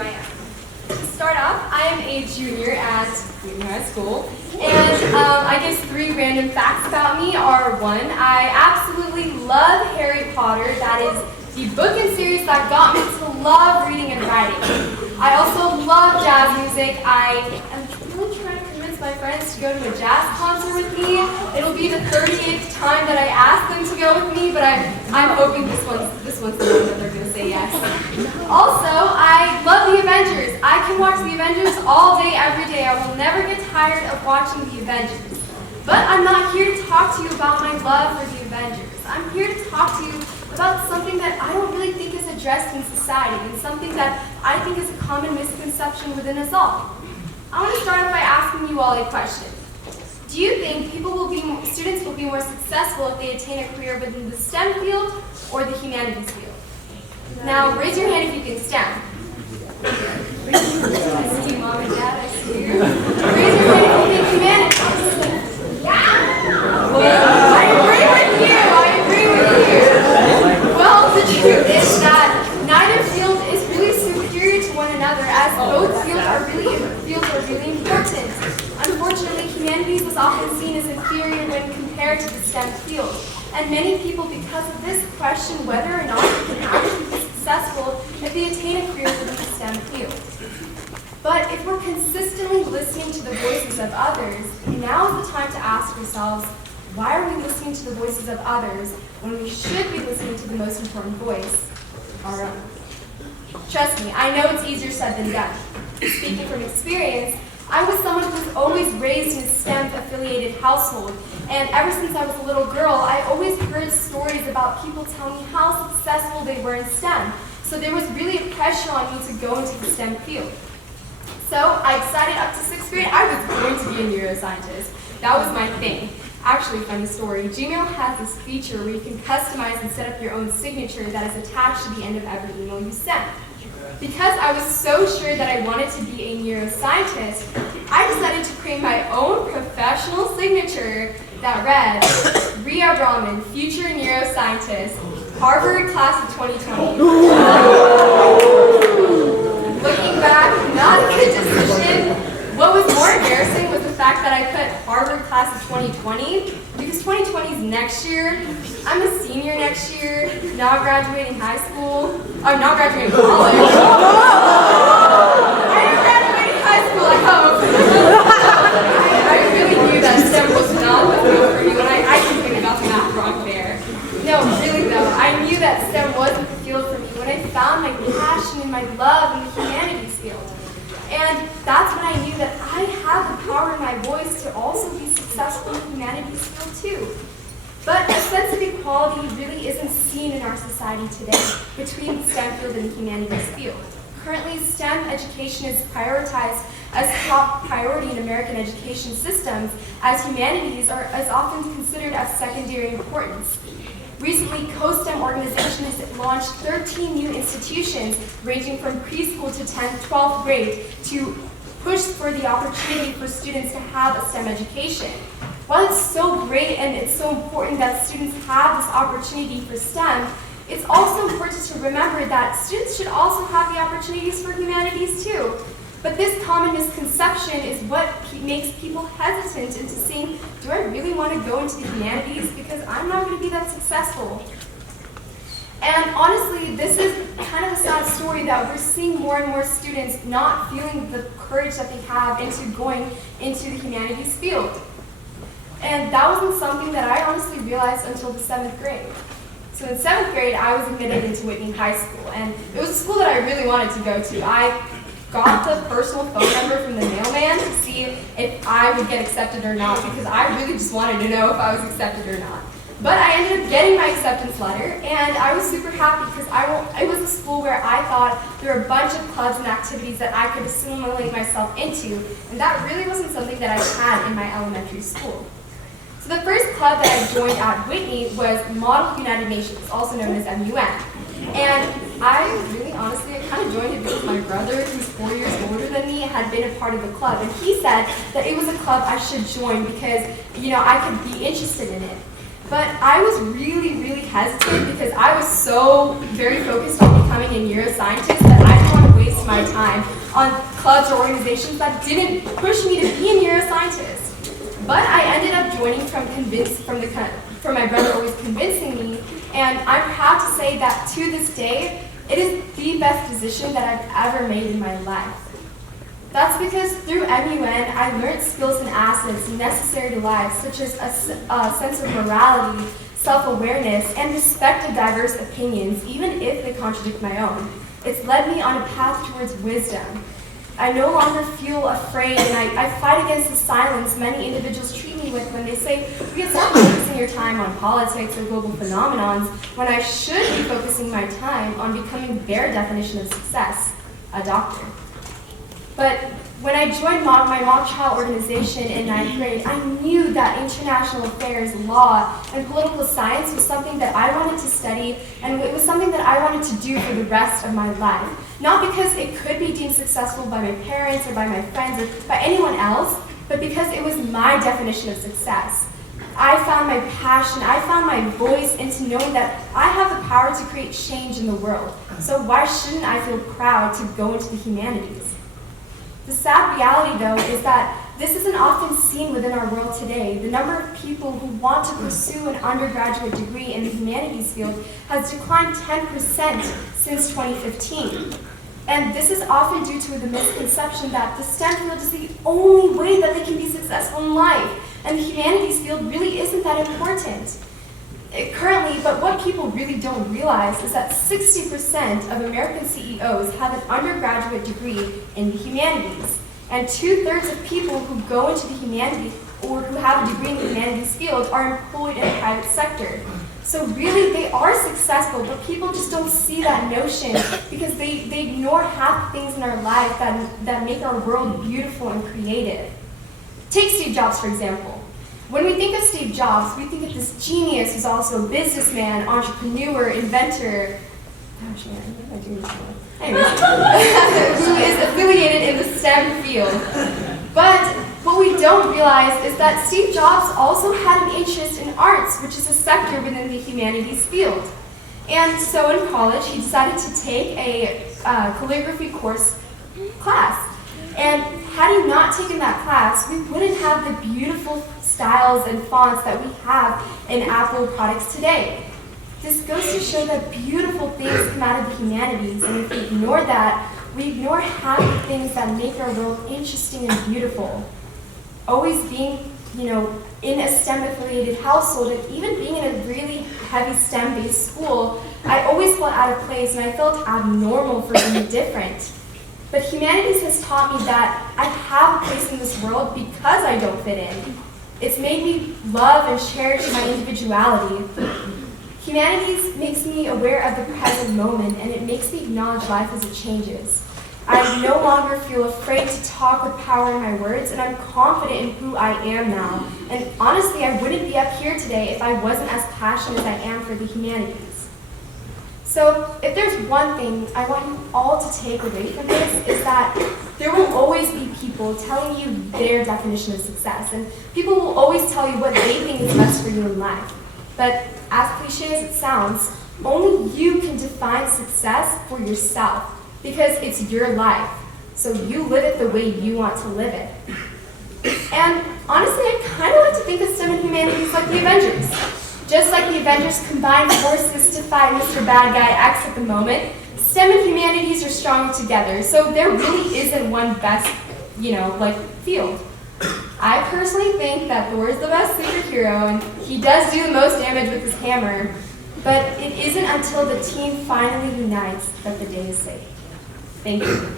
I am. To start off, I am a junior at Whitney High School, and I guess 3 random facts about me are: 1, I absolutely love Harry Potter. That is the book and series that got me to love reading and writing. I also love jazz music. I am really trying to convince my friends to go to a jazz concert with me. It'll be the 30th time that I ask them to go with me, but I'm hoping this one's the one that they're going to say yes. Also, I love the Avengers. I can watch the Avengers all day, every day. I will never get tired of watching the Avengers. But I'm not here to talk to you about my love for the Avengers. I'm here to talk to you about something that I don't really think is addressed in society, and something that I think is a common misconception within us all. I want to start off by asking you all a question. Do you think students will be more successful if they attain a career within the STEM field or the humanities field? Now, raise your hand if you can STEM. I see you, Mom and Dad, I see you. Raise your hand if you think humanities. Yeah! Well, I agree with you. Well, the truth is that neither field is really superior to one another, as both fields are really important. Unfortunately, humanities is often seen as inferior when compared to the STEM field. And many people, because of this, question whether or not they can actually be successful if they attain a career within the STEM field. But if we're consistently listening to the voices of others, now is the time to ask ourselves, why are we listening to the voices of others when we should be listening to the most important voice, our own? Trust me, I know it's easier said than done. Speaking from experience, I was someone who was always raised in a STEM-affiliated household, and ever since I was a little girl, I always heard stories about people telling me how successful they were in STEM. So there was really a pressure on me to go into the STEM field. So I decided up to 6th grade I was going to be a neuroscientist. That was my thing. Actually, funny story, Gmail has this feature where you can customize and set up your own signature that is attached to the end of every email you send. Because I was so sure that I wanted to be a neuroscientist, I decided to create my own professional signature that read, Rhea Raman, future neuroscientist, Harvard class of 2020. Looking back, not a good decision. What was more embarrassing was the fact that I put Harvard class of 2020 because 2020 is next year. I'm a senior next year, not graduating high school. I'm not graduating college. I am graduating high school, I hope. I really knew that STEM was not the field for you, and I completely got the math wrong there. No, really though, I knew that STEM wasn't the field for me when I found my passion and my love in the humanities field. And that's when I knew that I had the power in my voice to also be successful in the humanities field too. But a sense of equality really isn't seen in our society today between the STEM field and the humanities field. Currently, STEM education is prioritized as top priority in American education systems, as humanities is often considered as secondary importance. Recently, Co-STEM organization has launched 13 new institutions ranging from preschool to 10th, 12th grade to push for the opportunity for students to have a STEM education. While it's so great and it's so important that students have this opportunity for STEM, it's also important to remember that students should also have the opportunities for humanities too. But this common misconception is what makes people hesitant into saying, do I really want to go into the humanities because I'm not going to be that successful? And honestly, this is kind of a sad story that we're seeing more and more students not feeling the courage that they have into going into the humanities field. And that wasn't something that I honestly realized until the 7th grade. So in 7th grade, I was admitted into Whitney High School, and it was a school that I really wanted to go to. I got the personal phone number from the mailman to see if I would get accepted or not, because I really just wanted to know if I was accepted or not. But I ended up getting my acceptance letter, and I was super happy because it was a school where I thought there were a bunch of clubs and activities that I could assimilate myself into, and that really wasn't something that I had in my elementary school. So the first club that I joined at Whitney was Model United Nations, also known as MUN. And I really, honestly, I kind of joined it because my brother, who's 4 years older than me, had been a part of the club. And he said that it was a club I should join because, I could be interested in it. But I was really hesitant because I was so very focused on becoming a neuroscientist that I didn't want to waste my time on clubs or organizations that didn't push me to be a neuroscientist. But I ended up joining from my brother always convincing me, and I'm proud to say that to this day, it is the best decision that I've ever made in my life. That's because through MUN, I learned skills and assets necessary to life, such as a sense of morality, self-awareness, and respect of diverse opinions, even if they contradict my own. It's led me on a path towards wisdom. I no longer feel afraid, and I fight against the silence many individuals treat me with when they say, "Rhea, stop focusing your time on politics or global phenomenons," when I should be focusing my time on becoming their definition of success, a doctor. But when I joined my mock trial organization in 9th grade, I knew that international affairs, law, and political science was something that I wanted to study, and it was something that I wanted to do for the rest of my life. Not because it could be deemed successful by my parents or by my friends or by anyone else, but because it was my definition of success. I found my passion, I found my voice into knowing that I have the power to create change in the world. So why shouldn't I feel proud to go into the humanities? The sad reality, though, is that this isn't often seen within our world today. The number of people who want to pursue an undergraduate degree in the humanities field has declined 10% since 2015. And this is often due to the misconception that the STEM field is the only way that they can be successful in life, and the humanities field really isn't that important. Currently, but what people really don't realize is that 60% of American CEOs have an undergraduate degree in the humanities, and 2/3 of people who go into the humanities or who have a degree in the humanities field are employed in the private sector. So really, they are successful, but people just don't see that notion because they ignore half the things in our life that make our world beautiful and creative. Take Steve Jobs, for example. When we think of Steve Jobs, we think of this genius who's also a businessman, entrepreneur, inventor, gosh man, what am I doing this for? Anyways, who is affiliated in the STEM field. But what we don't realize is that Steve Jobs also had an interest in arts, which is a sector within the humanities field. And so in college, he decided to take a calligraphy class. And had he not taken that class, we wouldn't have the beautiful styles and fonts that we have in Apple products today. This goes to show that beautiful things come out of the humanities, and if we ignore that, we ignore half the things that make our world interesting and beautiful. Always being, in a STEM-affiliated household, and even being in a really heavy STEM-based school, I always felt out of place, and I felt abnormal for being different. But humanities has taught me that I have a place in this world because I don't fit in. It's made me love and cherish my individuality. Humanities makes me aware of the present moment, and it makes me acknowledge life as it changes. I no longer feel afraid to talk with power in my words, and I'm confident in who I am now. And honestly, I wouldn't be up here today if I wasn't as passionate as I am for the humanities. So if there's one thing I want you all to take away from this, is that there will always be people telling you their definition of success, and people will always tell you what they think is best for you in life. But as cliche as it sounds, only you can define success for yourself, because it's your life. So you live it the way you want to live it. And honestly, I kind of like to think of STEM and humanities like the Avengers. Just like the Avengers combined forces to fight Mr. Bad Guy X at the moment, STEM and humanities are stronger together, so there really isn't one best, field. I personally think that Thor is the best superhero, and he does do the most damage with his hammer, but it isn't until the team finally unites that the day is saved. Thank you.